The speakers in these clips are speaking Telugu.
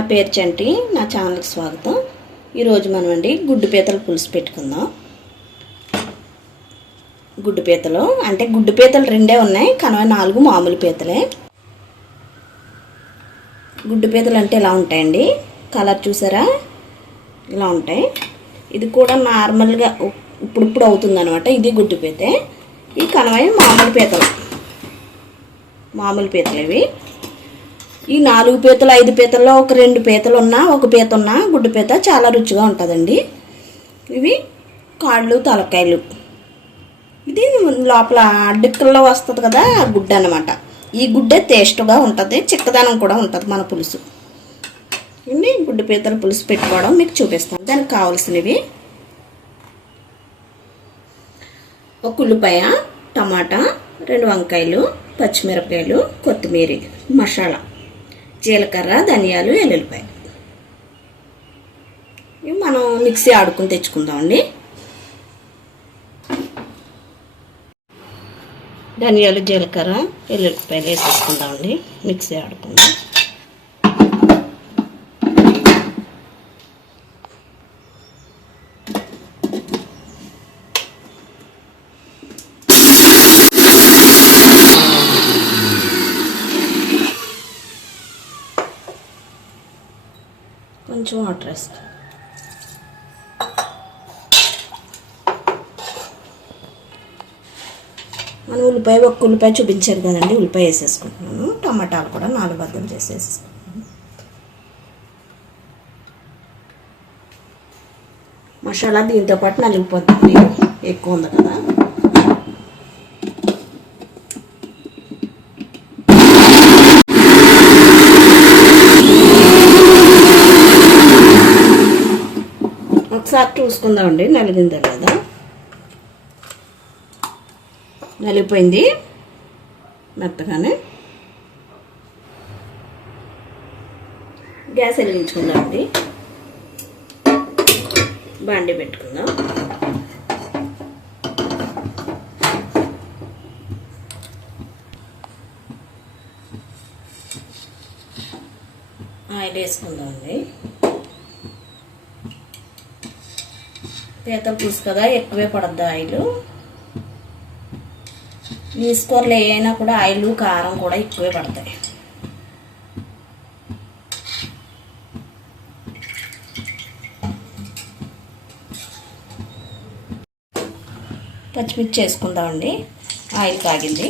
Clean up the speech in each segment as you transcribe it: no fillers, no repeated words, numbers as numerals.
నా పేరు చంటి, నా ఛానల్కి స్వాగతం. ఈరోజు మనం గుడ్డు పీతల పులుసు పెట్టుకుందాం. గుడ్డు పీతలు అంటే గుడ్డు పీతలు రెండే ఉన్నాయి, కానీ 4 మామూలు పీతలే. గుడ్డు పీతలు అంటే ఇలా ఉంటాయండి, కలర్ చూసారా ఇలా ఉంటాయి. ఇది కూడా నార్మల్గా ఇప్పుడు అవుతుందన్నమాట. ఇది గుడ్డు పీతే, ఈ కనవై మామూలు పీతలు ఇవి. ఈ 4 పీతలు 5 పీతల్లో ఒక 2 పీతలు ఉన్నా, ఒక పీత ఉన్నా గుడ్డు పీత చాలా రుచిగా ఉంటుందండి. ఇవి కాళ్ళు తలకాయలు. ఇది లోపల అడ్డిక్కల్లో వస్తుంది కదా గుడ్డ అన్నమాట. ఈ గుడ్డే టేస్ట్గా ఉంటుంది, చిక్కదనం కూడా ఉంటుంది మన పులుసు. ఇవి గుడ్డు పీతల పులుసు పెట్టుకోవడం మీకు చూపిస్తాను. దానికి కావాల్సినవి ఒక ఉల్లిపాయ, టమాటా, 2 వంకాయలు, పచ్చిమిరపకాయలు, కొత్తిమీర, మసాలా, జీలకర్ర, ధనియాలు, ఎల్లుల్లిపాయ. ఇవి మనం మిక్సీ ఆడుకుని తెచ్చుకుందామండి. ధనియాలు, జీలకర్ర, ఎల్లుల్లిపాయలు వేసేసుకుందామండి, మిక్సీ ఆడుకుందాం. కొంచెం వాటర్ వేస్తాం. మనం ఒక్క ఉల్లిపాయ చూపించారు కదండి, ఉల్లిపాయ వేసేసుకుంటున్నాను. టమాటాలు కూడా 4 బద్దలు చేసేసుకుంటున్నాను. మసాలా దీంతో పాటు నలిగిపోతుంది, ఎక్కువ ఉంది కదా. ఒకసారి చూసుకుందామండి నలిగిందా లేదా. నలిగిపోయింది మెత్తగానే. గ్యాస్ వెలిగించుకుందామండి, బాండి పెట్టుకుందాం. ఆయిల్ వేసుకుందామండి. పీతల పులుసు కదా, ఎక్కువే పడద్దు ఆయిల్. నీసు కూరలు ఏవైనా కూడా ఆయిల్ కారం కూడా ఎక్కువే పడతాయి. పచ్చిమిర్చి వేసుకుందామండి. ఆయిల్ కాగింది.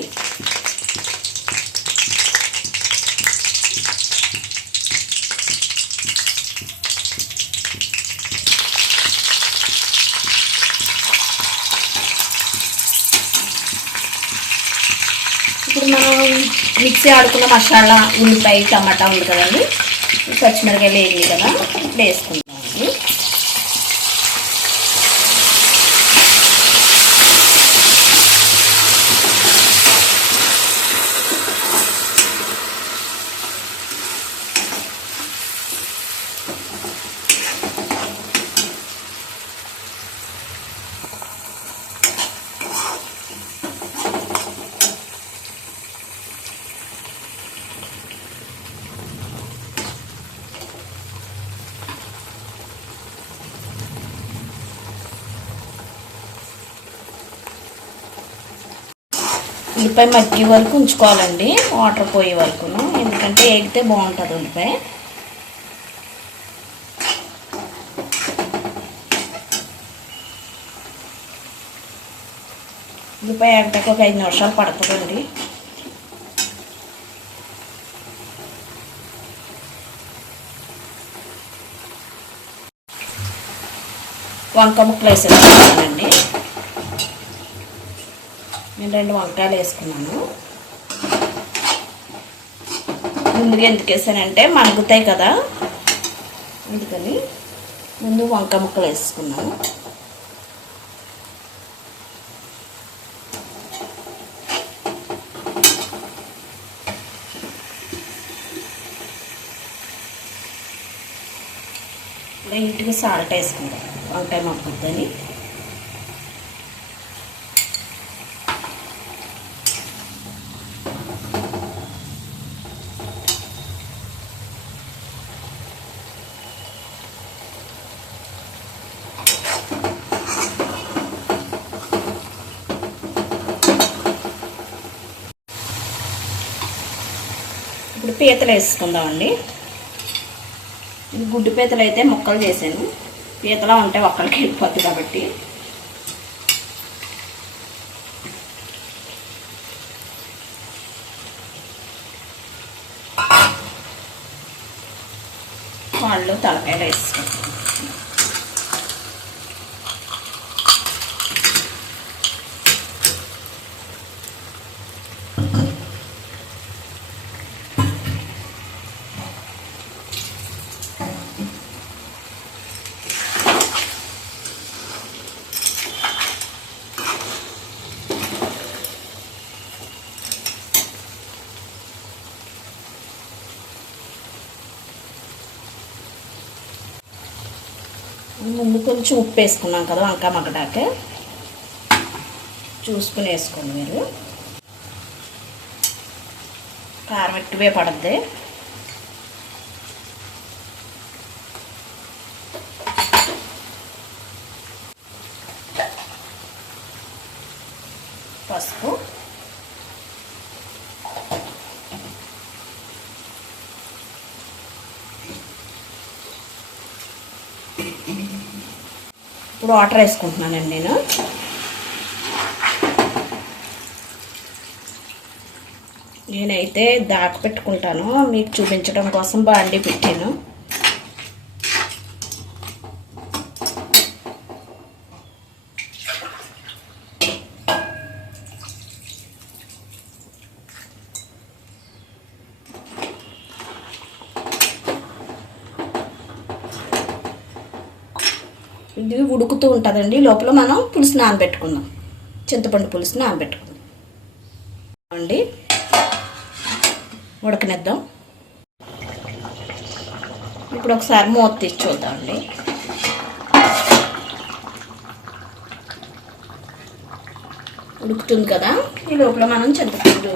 ఇప్పుడు మనం మిక్సీ ఆడుకున్న మసాలా, ఉల్లిపాయ, టమాటా ఉంది కదండి, పచ్చిమిరకాయలు వేయాలి కదా, ఇప్పుడు వేసుకుందామండి. ఉల్లిపాయ మగ్గే వరకు ఉంచుకోవాలండి, వాటర్ పోయే వరకును, ఎందుకంటే ఏగితే బాగుంటుంది ఉల్లిపాయ. ఉల్లిపాయ ఏగటాక ఒక 5 నిమిషాలు పడుతుందండి. వంకాయ ముక్కలు వేసేసుకుంటానండి. నేను 2 వంకాయలు వేసుకున్నాను. ముందుగా ఎందుకు వేసానంటే మగ్గుతాయి కదా, అందుకని ముందు వంకాయ ముక్కలు వేసుకున్నాను. లైట్గా సాల్ట్ వేసుకుంటాను వంకాయ మగ్గుద్దని. పీతలు వేసుకుందామండి. గుడ్డు పీతలు అయితే ముక్కలు చేశాను, పీతలా ఉంటే ఒక్కడికి వెళ్ళిపోద్ది కాబట్టి. వాళ్ళు తలకాయలు వేసుకుంటాం. ముందు కొంచెం ఉప్పు వేసుకున్నాం కదా వంకాయ మగ్గడాకే, చూసుకుని వేసుకోండి మీరు. కారం ఎక్కువే పడుద్ది. పసుపు, ఇప్పుడు వాటర్ వేసుకుంటున్నానండి నేను. నేనైతే దాకా పెట్టుకుంటాను, మీకు చూపించడం కోసం బాండీ పెట్టాను. ఇది ఉడుకుతూ ఉంటుందండి, లోపల మనం పులుసు నానబెట్టుకుందాం, చింతపండు పులుసు నానబెట్టుకుందాం అండి. ఉడకనిద్దాం. ఇప్పుడు ఒకసారి మూత తీసి చూద్దామండి. ఉడుకుతుంది కదా, ఈ లోపల మనం చింతపండు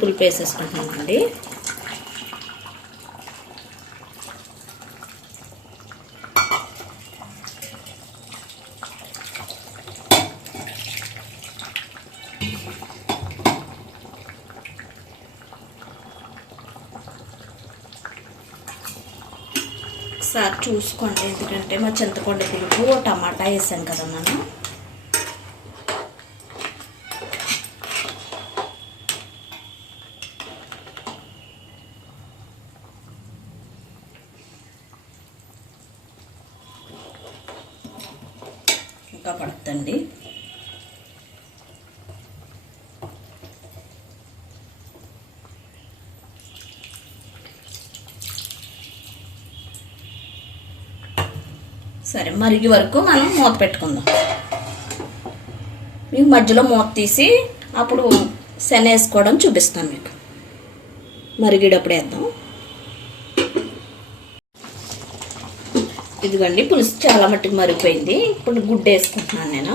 పులుపు వేసేసుకుంటున్నామండి. ఒకసారి చూసుకోండి, ఎందుకంటే మా చింతపండు పులుపు టమాటా వేసాను కదా మనం. ఇంకా పడుతుంది. సరే, మరిగి వరకు మనం మూత పెట్టుకుందాం. మీకు మధ్యలో మూత తీసి అప్పుడు శనగ వేసుకోవడం చూపిస్తాను మీకు. మరిగేటప్పుడు వేద్దాం. ఇదిగోండి, పులుసు చాలా మట్టుకు మరిగిపోయింది. ఇప్పుడు గుడ్డు వేసుకుంటున్నాను నేను.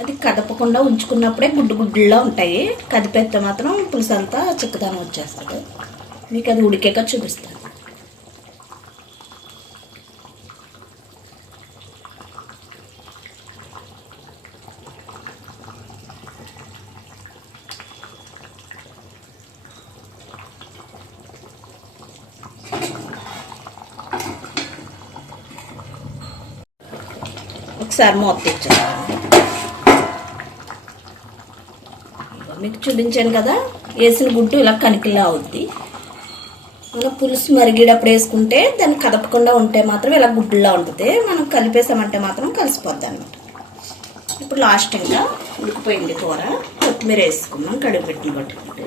అది కదపకుండా ఉంచుకున్నప్పుడే గుడ్డులా ఉంటాయి, కదిపేస్తే మాత్రం పులుసు అంతా చిక్కదనం వచ్చేస్తుంది. మీకు అది ఉడికాక చూపిస్తాను. ఒకసారి మూత తెచ్చాను. మీకు చూపించాను కదా, వేసిన గుడ్డు ఇలా కనికిలా అవుద్ది. మనం పులుసు మరిగేటప్పుడు వేసుకుంటే దాన్ని కదపకుండా ఉంటే మాత్రం ఇలా గుడ్డులా ఉంటుంది. మనం కలిపేసామంటే మాత్రం కలిసిపోద్ది అన్నమాట. ఇప్పుడు లాస్ట్ ఇంకా ఉడికిపోయింది కూర. కొత్తిమీర వేసుకున్నాం కడుగు పెట్టిన పట్టుకుంటే.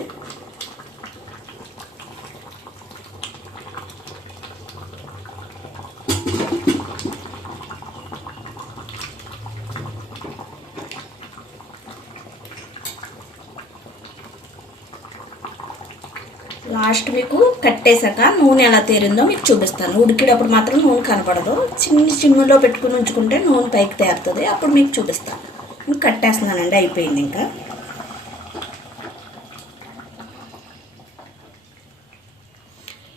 లాస్ట్ మీకు కట్టేశాక నూనె ఎలా తేరిందో మీకు చూపిస్తాను. ఉడికేటప్పుడు మాత్రం నూనె కనపడదు. చిమ్ములో పెట్టుకుని ఉంచుకుంటే నూనె పైకి తేరుతుంది. అప్పుడు మీకు చూపిస్తాను. ఇంకా కట్టేస్తున్నానండి, అయిపోయింది. ఇంకా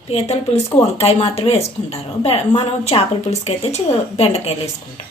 పీతల పులుసుకు వంకాయ మాత్రమే వేసుకుంటారు. మనం చేపల పులుసుకి అయితే బెండకాయలు వేసుకుంటాం.